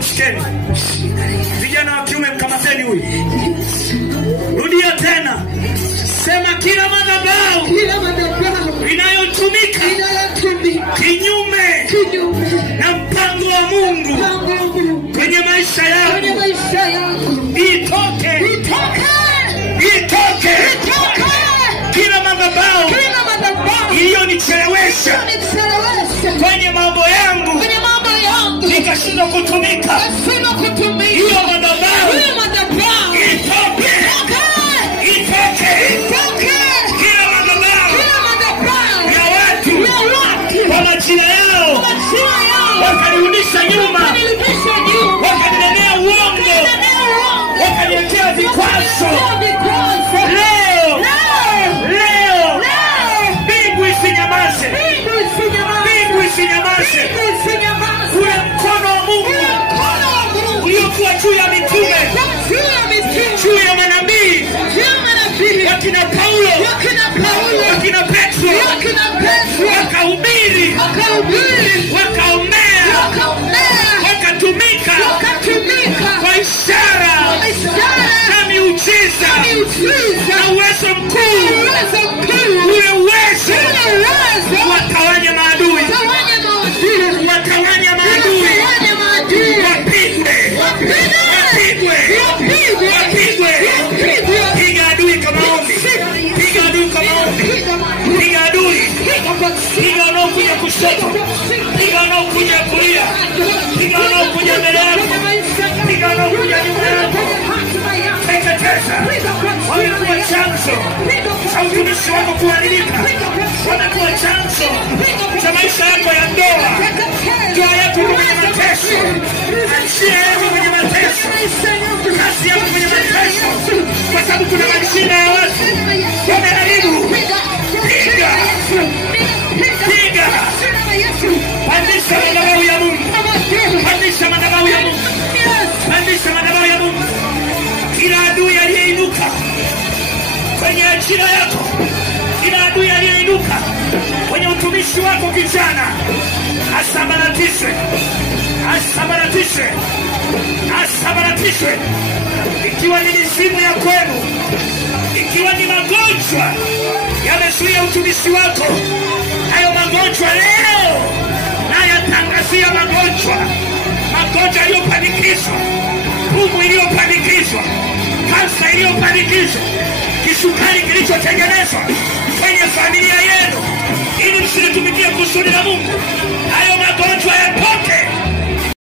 mshikeni. Vijana wa kiume mkamateni huyu. Rudia tena. Sema kila madhabahu inayotumika kinyume na mpango wa Mungu kwenye maisha yangu itoke. Kila madhabahu iliyonichelewesha kwenye mambo yangu nikashindwa kutumika, hiyo madhabahu itoke. Kila madhabahu ya watu kwa majina yao wakanirudisha nyuma, wakanenea uongo, wakaniletea vikwazo. Leo mbingu isinyamaze, ule mkono wa Mungu uliokuwa juu ya mitume, juu ya manabii, wakina Paulo, wakina Petro, wakahubiri, wakaomea, wakatumika kwa ishara na miujiza na uwezo mkuu. Ule uwezo watawanya maadui, wapigwe. Piga adui kama ombi, piga adui, piga wanaokuja kushoto, piga wanaokuja kulia, piga wanaokuja mbele yako, piga wanaokuja nyuma yako. Teketeza. Wamekuwa chanzo cha utumishi wako kuharibika, wamekuwa chanzo cha maisha yako ya ndoa yako kwenye mateso, achia yako kwenye mateso, kasi yako kwenye mateso, kwa sababu kuna majina ya watu wameharibu. Piga. Pandisha madhabahu ya Mungu, pandisha madhabahu ya Mungu. Kila adui aliyeinuka kwenye ajira yako, kila adui aliyeinuka kwenye utumishi wako kijana, asabaratishwe. Ikiwa ni mizimu ya kwenu, ikiwa ni magonjwa yamezuia utumishi wako, hayo magonjwa leo nayatangazia magonjwa yaliyopandikizwa, pumu iliyopandikizwa, kansa iliyopandikizwa, kisukari kilichotengenezwa kwenye familia yenu ili msilitumikie kusudi la Mungu. Hayo magonjwa yatoke.